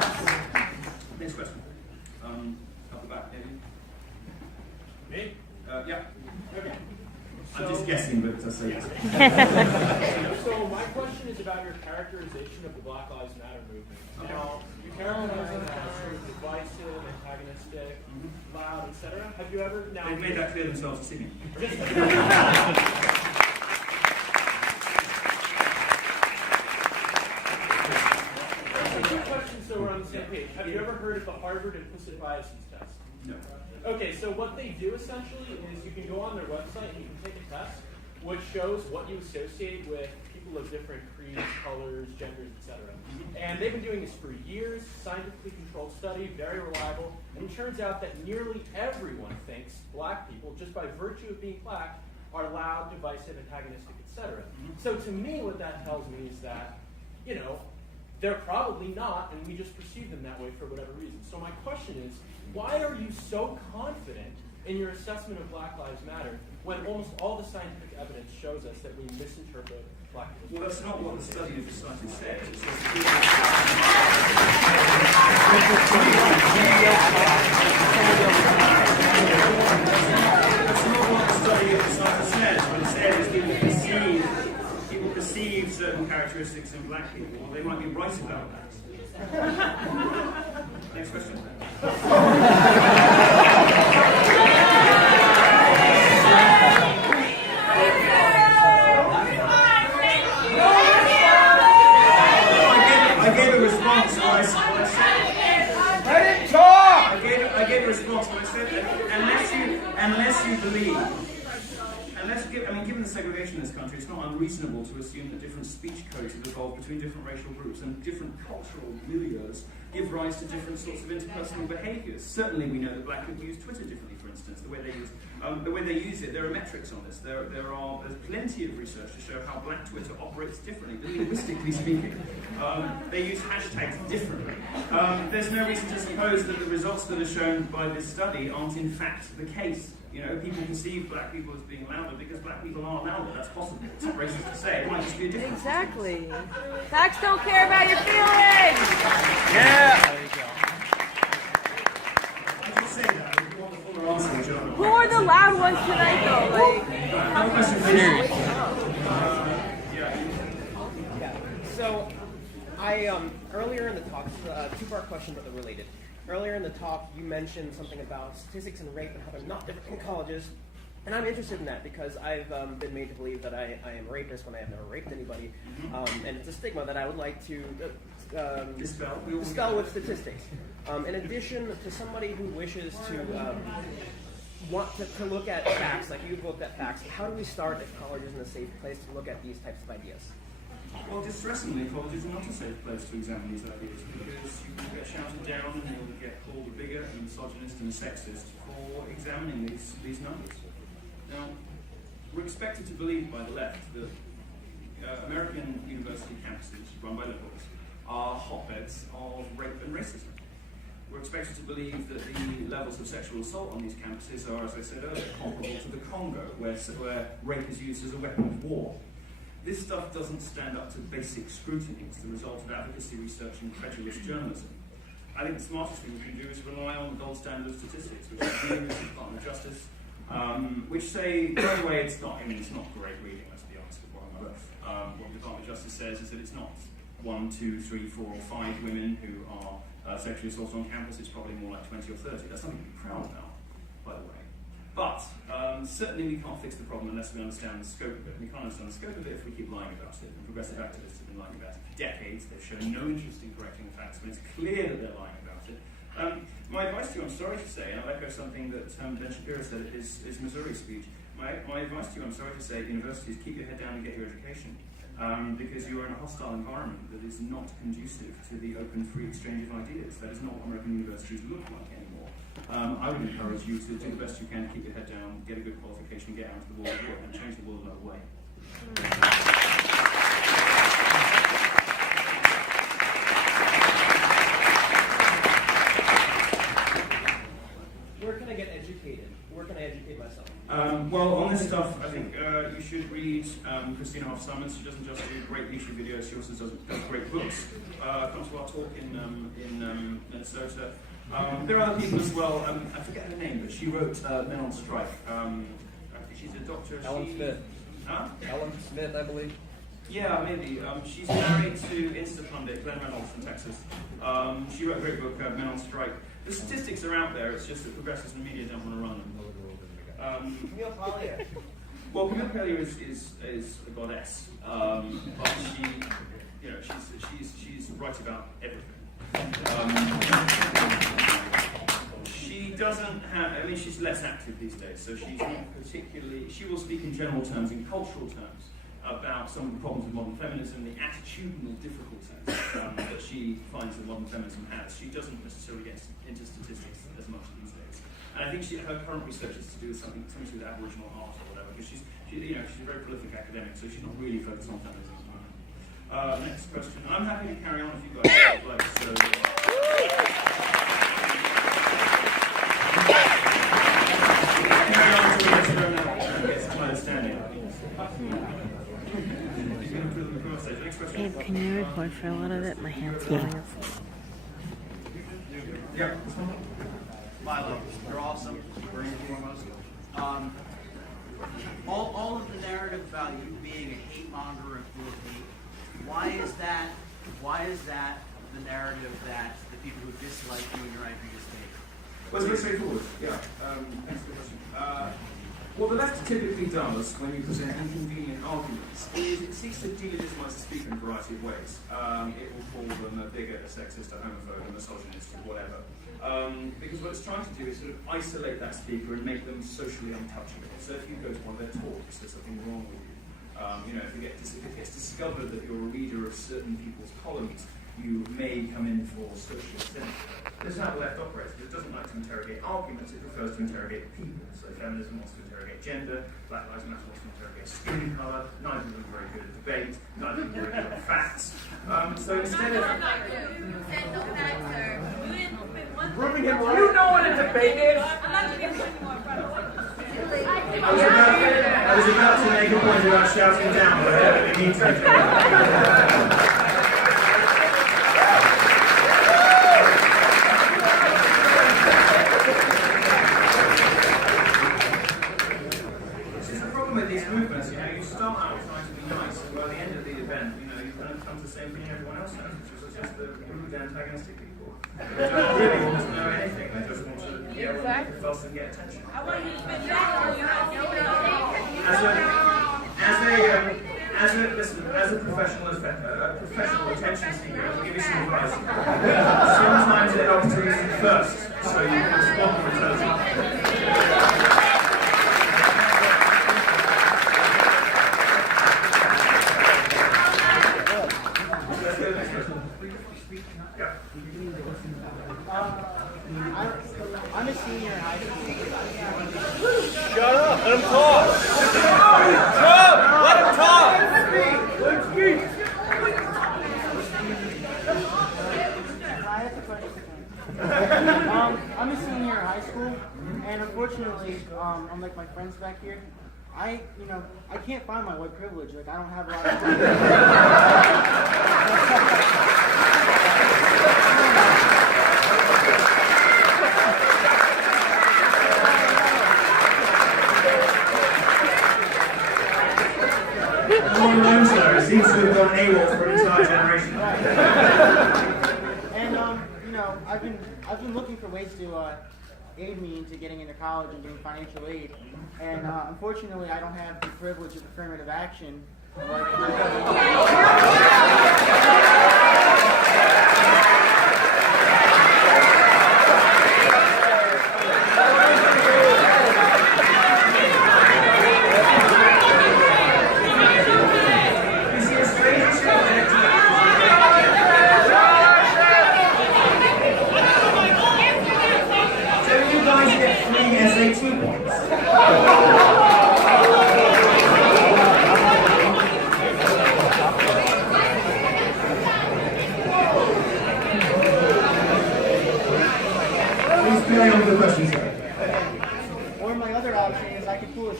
Next question. Up the back, maybe. Me? Yeah. Okay. I'm just guessing, but I'll say yes. So my question is about your characterization of the Black Lives Matter movement. Now, you characterize it as sort of divisive, antagonistic, loud, etc. Have you ever now? They've made that clear themselves this evening. Two questions, so we're on the same page. Have you ever heard of the Harvard implicit biases test? No. Okay, so what they do essentially is you can go on their website and you can take a test which shows what you associate with people of different creeds, colors, genders, etc. And they've been doing this for years, scientifically controlled study, very reliable, and it turns out that nearly everyone thinks black people, just by virtue of being black, are loud, divisive, antagonistic, etc. So to me, what that tells me is that, you know, they're probably not, and we just perceive them that way for whatever reason. So my question is, why are you so confident in your assessment of Black Lives Matter when almost all the scientific evidence shows us that we misinterpret black people? Well, that's not what the study of the study says. It says that's not what the study of the study says. What it says is people perceive certain characteristics in black people. Well, they might be right about that. Next question. I gave a response when I said. Let him talk! I gave a response when I said unless you believe. Given the segregation in this country, it's not unreasonable to assume that different speech codes have evolved between different racial groups and different cultural milieux give rise to different sorts of interpersonal behaviours. Certainly, we know that black people use Twitter differently, for instance. The way they use it, there are metrics on this. There's plenty of research to show how black Twitter operates differently, linguistically speaking. They use hashtags differently. There's no reason to suppose that the results that are shown by this study aren't in fact the case. You know, people perceive black people as being louder because black people are louder. That's possible. It's not racist to say. It might just be a difference. Exactly. Facts don't care about your feelings. Yeah. There you go. I should say that. If you want the fuller answer, which I don't know. Who are the loud ones tonight, though? Another question, please. Yeah. So, earlier in the talk, two-part question, but they're related. Earlier in the talk, you mentioned something about statistics and rape and how they're not different in colleges. And I'm interested in that because I've been made to believe that I am a rapist when I have never raped anybody. And it's a stigma that I would like to dispel with statistics. In addition to somebody who wishes to want to look at facts, like you've looked at facts, how do we start if college isn't a safe place to look at these types of ideas? Well, distressingly, colleges are not a safe place to examine these ideas because you will get shouted down and you'll get called a bigot and misogynist and a sexist for examining these numbers. Now, we're expected to believe by the left that American university campuses run by liberals are hotbeds of rape and racism. We're expected to believe that the levels of sexual assault on these campuses are, as I said earlier, comparable to the Congo, where rape is used as a weapon of war. This stuff doesn't stand up to basic scrutiny. It's the result of advocacy research and credulous journalism. I think the smartest thing we can do is rely on the gold standard of statistics, which is the Department of Justice, which say, by the way, it's not great reading, let's be honest with one another. What the Department of Justice says is that it's not 1, 2, 3, 4, or 5 women who are sexually assaulted on campus. It's probably more like 20 or 30. That's something to be proud of, by the way. But certainly we can't fix the problem unless we understand the scope of it. And we can't understand the scope of it if we keep lying about it. And progressive activists have been lying about it for decades. They've shown no interest in correcting the facts when it's clear that they're lying about it. My advice to you, I'm sorry to say, and I'll echo something that Ben Shapiro said at his Missouri speech. My advice to you, I'm sorry to say, universities, keep your head down and get your education. Because you are in a hostile environment that is not conducive to the open, free exchange of ideas. That is not what American universities look like anymore. I would encourage you to do the best you can to keep your head down, get a good qualification, get out into the world of work, and change the world another way. Where can I get educated? Where can I educate myself? Well, on stuff, I think you should read Christina Hoff Summers. She doesn't just do great YouTube videos, she also does great books. Come to our talk in Minnesota. There are other people as well. I forget her name, but she wrote Men on Strike. She's a doctor. Ellen Smith. Huh? Ellen Smith, I believe. Yeah, maybe. She's married to Insta Pundit, Glenn Reynolds from Texas. She wrote a great book, Men on Strike. The statistics are out there, it's just that progressives in the media don't want to run them. Camille Collier. Well, Camille Collier is a goddess, but she's right about everything. She doesn't have, I mean, she's less active these days, so she's not particularly, she will speak in general terms, in cultural terms, about some of the problems with modern feminism, the attitudinal difficulties that she finds that modern feminism has. She doesn't necessarily get into statistics as much these days. And I think her current research is to do with something to do with Aboriginal art or whatever, because she's a very prolific academic, so she's not really focused on feminism at the moment. Next question. I'm happy to carry on if you guys would like. So, carry on until we get to go now and get some understanding. Babe, can you record for a little bit? My hand's feeling Yeah. Milo, you're awesome, first and foremost. All of the narrative about you being a hate monger and full of hate, why is that the narrative that the people who dislike you and your ideas take? Well, it's very straightforward. Yeah. Thanks for the question. What the left typically does when you present inconvenient arguments is it seeks to delegitimize the speaker in a variety of ways. It will call them a bigot, a sexist, a homophobe, a misogynist, or whatever. Because what it's trying to do is sort of isolate that speaker and make them socially untouchable. So if you go to one of their talks, there's something wrong with you. If it gets discovered that you're a reader of certain people's columns, you may come in for social sin. This is how the left operates. It doesn't like to interrogate arguments, it prefers to interrogate people. So feminism wants to interrogate gender, Black Lives Matter wants to interrogate skin colour, neither of them are very good at debate, neither of them are very good at facts. So instead of... Proving him right. You know what a debate is? I was about to make a point about shouting down, but I don't need to. With these movements, you start out trying to be nice, and by the end of the event, you kind of come to the same thing everyone else knows, which is just the rude, antagonistic people. They don't really want to know anything, they just want to yell and fuss and get attention. I want you to spend that. As a professional attention seeker, I'll give you some advice. Sometimes the opportunity first, so you can respond with intelligence. I'm a senior in high school. Shut up! Let him talk! Shut up! Let him talk! I have a question. I'm a senior in high school, and unfortunately, unlike my friends back here, I can't find my white privilege. Like, I don't have a lot of It seems to have gone AWOL for an entire generation. And I've been looking for ways to aid me into getting into college and doing financial aid. And unfortunately, I don't have the privilege of affirmative action. Or my other option is I could pull a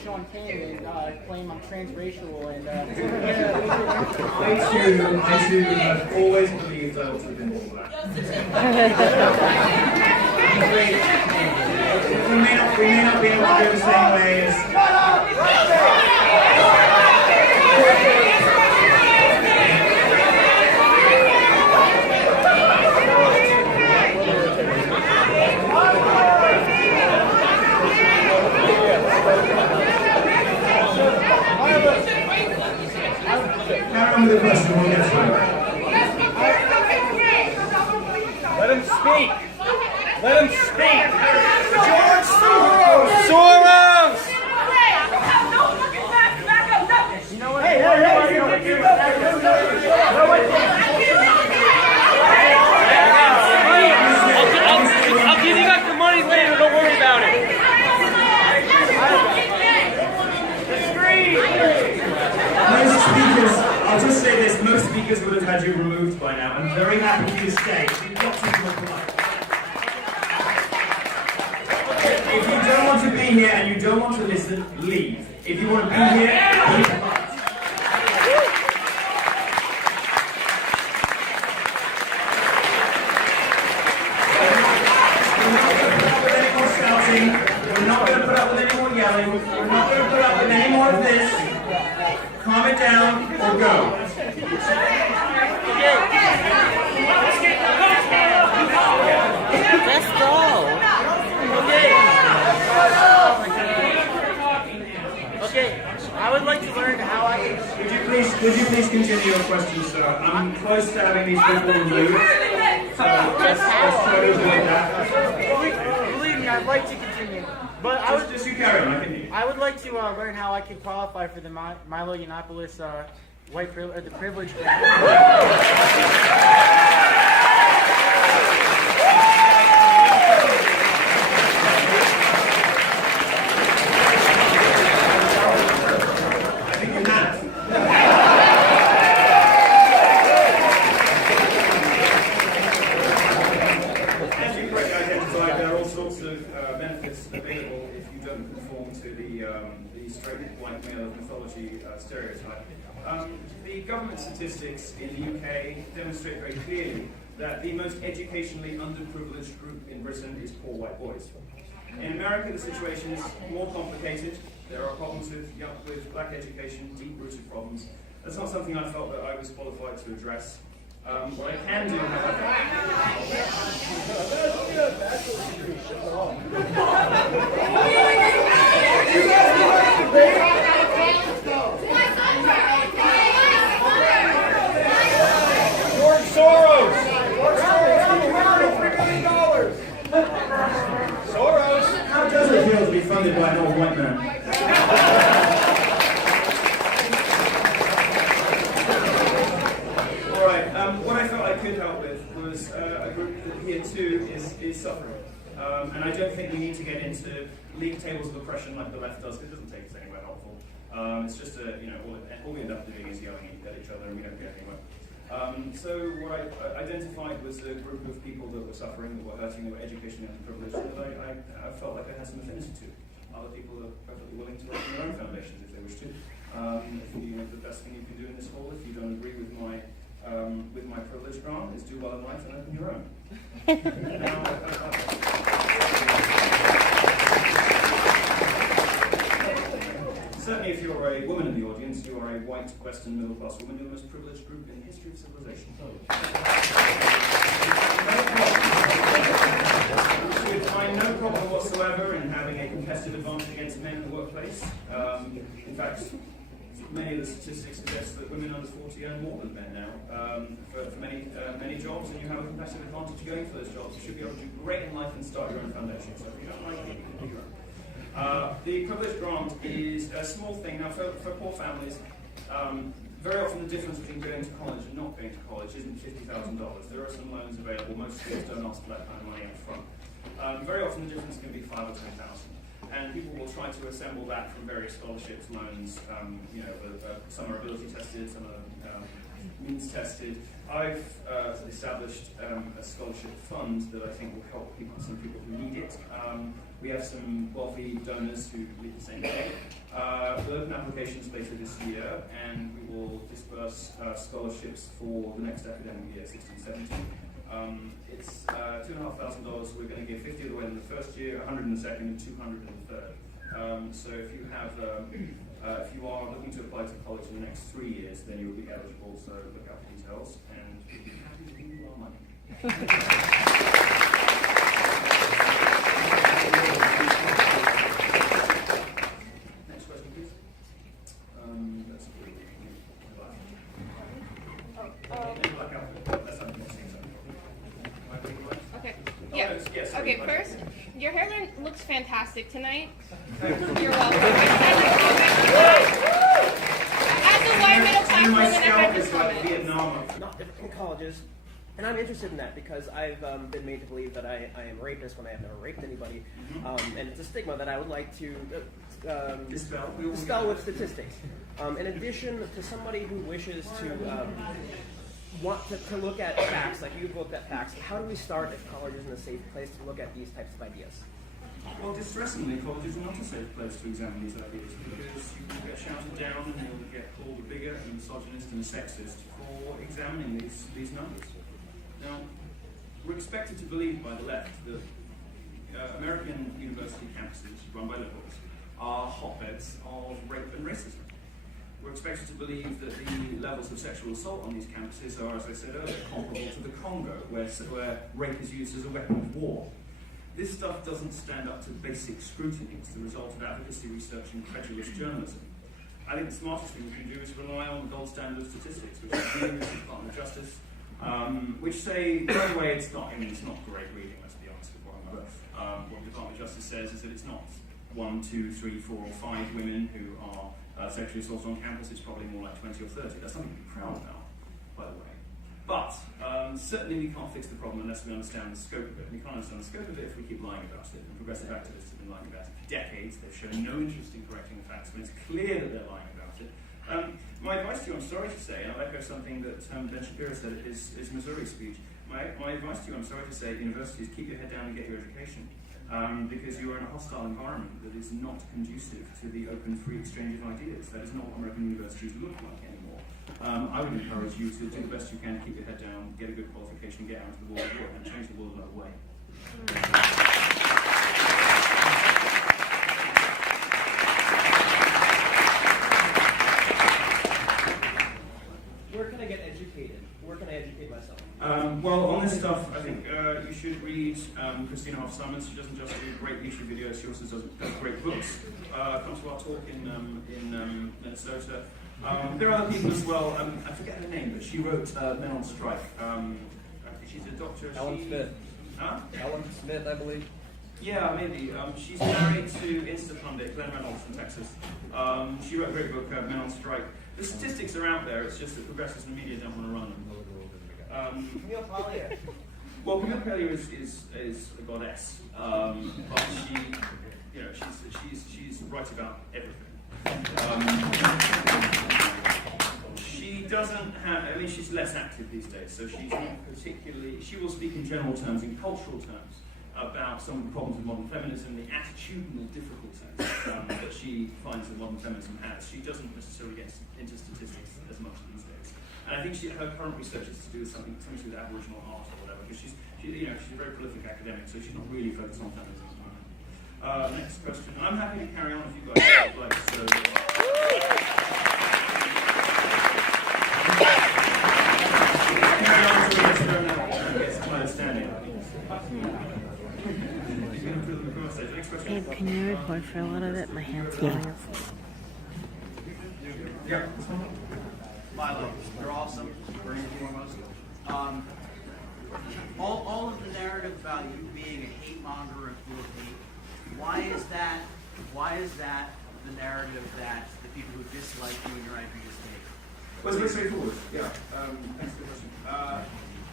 Sean King and claim I'm transracial and. I too have always believed I ought to have been more black. we may not be able to go the same way as. Carry on with the question, we'll get through. Let him speak. Let him speak. George Soros. Soros. You know what? I'll give you back the money later. Don't worry about it. Most speakers, I'll just say this, most speakers would have had you removed by now. I'm very happy for you to stay. You've got to be polite. If you don't want to be here and you don't want to listen, leave. If you want to be here, be polite. We're not going to put up with any more yelling. We're not going to put up with any more of this. Calm it down or go. Let's go. Okay, I would like to learn how I can. Would you please continue your question, sir? I'm close to having these people removed. So let's try to avoid that. Believe me, I'd like to continue. But Just you carry on, I can hear you. I would like to learn how I can qualify for the Milo Yiannopoulos the privilege grant. I think you have. As you correctly identified, there are all sorts of benefits available if you don't conform to the straight white male of mythology stereotype. The government statistics in the UK demonstrate very clearly that the most educationally underprivileged group in Britain is poor white boys. In America, the situation is more complicated. There are problems with black education, deep-rooted problems. That's not something I felt that I was qualified to address. What I can do, however, George Soros. Soros. how does it feel to be funded by an old white man? All right. What I felt I could help with was a group that here too is suffering, and I don't think we need to get into league tables of oppression like the left does. It doesn't take us anywhere helpful. It's just all we end up doing is yelling at each other, and we don't get anywhere. So what I identified was a group of people that were suffering, that were hurting, that were educationally underprivileged, that I felt like I had some affinity to. Other people are perfectly willing to open their own foundations if they wish to. The best thing you can do in this hall, if you don't agree with my privilege grant, is do well in life and open your own. Certainly, if you're a woman in the audience, you are a white, Western, middle-class woman, you're the most privileged group in the history of civilization. You would find no problem whatsoever in having a competitive advantage against men in the workplace. In fact, many of the statistics suggest that women under 40 earn more than men now for many jobs, and you have a competitive advantage going for those jobs. You should be able to do great in life and start your own foundation. So if you don't like it, you can do your own. The privilege grant is a small thing. Now, for poor families, very often the difference between going to college and not going to college isn't $50,000. There are some loans available. Most schools don't ask for that kind of money up front. Very often the difference can be $5,000 or $10,000. And people will try to assemble that from various scholarships, loans. Some are ability tested, some are means tested. I've established a scholarship fund that I think will help some people who need it. We have some wealthy donors who lead the same way. We'll open applications later this year, and we will disperse scholarships for the next academic year, 16-17. It's $2,500. We're going to give 50 of the way in the first year, 100 in the second, and 200 in the third. So if you have, if you are looking to apply to college in the next 3 years, then you will be eligible. So look out for details, and we'll be happy to give you our money. Next question, please. That's Okay. Yeah. Yes, Okay. sorry. First, your hairline looks fantastic tonight. You're welcome. As a white middle class woman, I had to comment. Vietnam. Not different colleges. And I'm interested in that because I've been made to believe that I am a rapist when I have never raped anybody. And it's a stigma that I would like to dispel with statistics. In addition to somebody who wishes to want to look at facts, like you've looked at facts, how do we start if college isn't a safe place to look at these types of ideas? Well, distressingly, college is not a safe place to examine these ideas because you will get shouted down and you'll get called a bigot, a misogynist, and a sexist for examining these numbers. Now, we're expected to believe by the left that American university campuses run by liberals are hotbeds of rape and racism. We're expected to believe that the levels of sexual assault on these campuses are, as I said earlier, comparable to the Congo, where rape is used as a weapon of war. This stuff doesn't stand up to basic scrutiny. It's the result of advocacy research and credulous journalism. I think the smartest thing we can do is rely on the gold standard of statistics, which is the Department of Justice, which say, by the way, it's not great reading, let's be honest with one another. What the Department of Justice says is that it's not 1, 2, 3, 4, or 5 women who are sexually assaulted on campus. It's probably more like 20 or 30. That's something to be proud about, by the way. But certainly we can't fix the problem unless we understand the scope of it. And we can't understand the scope of it if we keep lying about it. And progressive activists have been lying about it for decades. They've shown no interest in correcting the facts when it's clear that they're lying about it. My advice to you, I'm sorry to say, and I'll echo something that Ben Shapiro said at his Missouri speech. My advice to you, I'm sorry to say, at universities, keep your head down and get your education. Because you are in a hostile environment that is not conducive to the open, free exchange of ideas. That is not what American universities look like anymore. I would encourage you to do the best you can to keep your head down, get a good qualification, get out into the world of work, and change the world another way. Where can I get educated? Where can I educate myself? Well, on this stuff, I think you should read Christina Hoff-Simons. She doesn't just do great YouTube videos, she also does great books. Come to our talk in Minnesota. There are other people as well. I forget her name, but she wrote Men on Strike. She's a doctor. Ellen Smith. Huh? Ellen Smith, I believe. Yeah, maybe. She's married to Insta pundit Glenn Reynolds from Texas. She wrote a great book, Men on Strike. The statistics are out there. It's just that progressives in the media don't want to run them. Camille Collier. Well, Camille Collier is a goddess, but she's right about everything. She doesn't have. I mean, she's less active these days, so she's not particularly. She will speak in general terms, in cultural terms, about some of the problems with modern feminism, the attitudinal difficulties that she finds that modern feminism has. She doesn't necessarily get into statistics as much these days. And I think her current research is to do with something to do with Aboriginal art or whatever, because she's a very prolific academic, so she's not really focused on feminism at the moment. Next question. I'm happy to carry on if you guys would like. So, carry on until we get to go now and get some understanding. Next question. Babe, can you record for a little bit? My hand's feeling. Yeah. Milo, you're awesome, first and foremost. All of the narrative about you being a hate monger and full of hate, why is that the narrative that the people who dislike you and your ideas take? Well, it's very straightforward. Yeah. Thanks for the question.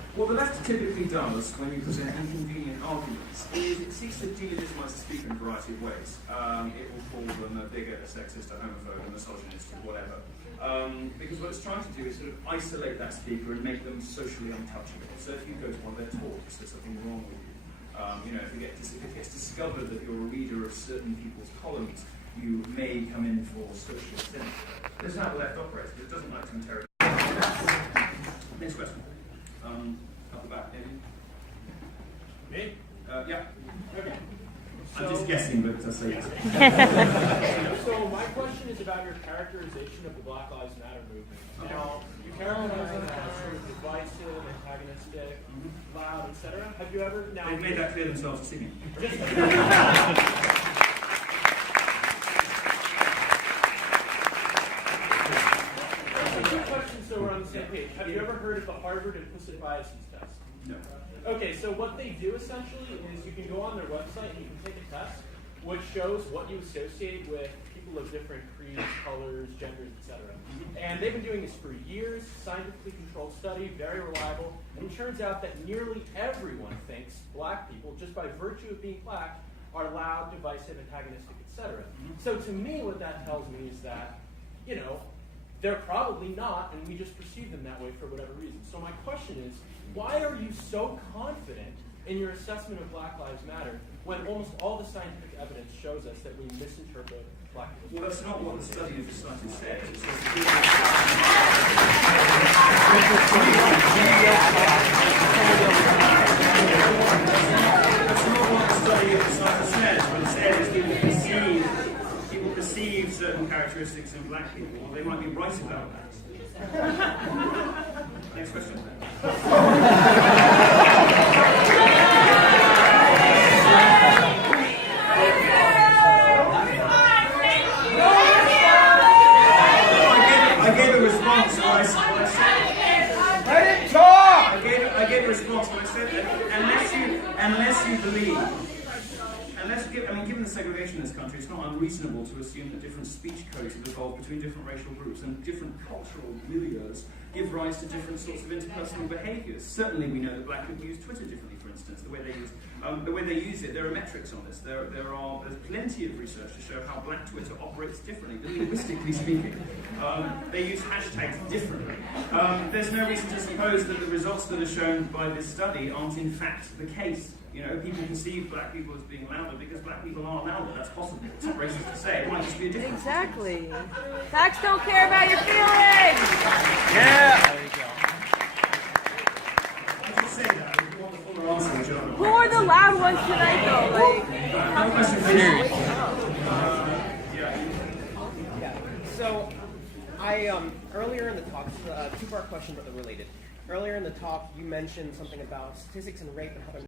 What the left typically does when you present inconvenient arguments is it seeks to delegitimize the speaker in a variety of ways. It will call them a bigot, a sexist, a homophobe, a misogynist, or whatever. Because what it's trying to do is sort of isolate that speaker and make them socially untouchable. So if you go to one of their talks, there's something wrong with you. If it gets discovered that you're a reader of certain people's columns, you may come in for social sin. This is how the left operates, but it doesn't like to interrogate. Next question. Up the back, maybe? Me? Yeah. Okay. I'm just guessing, but I'll say yes. So my question is about your characterization of the Black Lives Matter movement. Now, you characterize it as sort of divisive, antagonistic, loud, etc. Have you ever now? They've made that clear themselves this evening. Two questions so we're on the same page. Have you ever heard of the Harvard implicit biases test? No. Okay, so what they do essentially is you can go on their website and you can take a test which shows what you associate with people of different creeds, colors, genders, etc. And they've been doing this for years, scientifically controlled study, very reliable, and it turns out that nearly everyone thinks black people, just by virtue of being black, are loud, divisive, antagonistic, etc. So to me, what that tells me is that, they're probably not, and we just perceive them that way for whatever reason. So my question is, why are you so confident in your assessment of Black Lives Matter when almost all the scientific evidence shows us that we misinterpret black people? Well, that's not what the study of the study said. It says that's not what the study of the study says. What it says is people perceive certain characteristics in black people. Well, they might be right about that. Next question. I gave a response to what I said. Let it talk! I gave a response to what I said that unless you believe, given the segregation in this country, it's not unreasonable to assume that different speech codes have evolved between different racial groups and different cultural milieux give rise to different sorts of interpersonal behaviours. Certainly we know that black people use Twitter differently, for instance, the way they use it. There are metrics on this. There's plenty of research to show how black Twitter operates differently, linguistically speaking. They use hashtags differently. There's no reason to suppose that the results that are shown by this study aren't in fact the case. People perceive black people as being louder because black people are louder. That's possible. It's not racist to say. It might just be a difference. Exactly. Facts don't care about your feelings. Yeah! There you go. I should say that. If you want the fuller answer, which I Who are the loud ones tonight, though? another question, please. So, earlier in the talk, two-part question but they're related. Earlier in the talk, you mentioned something about statistics and rape and how they're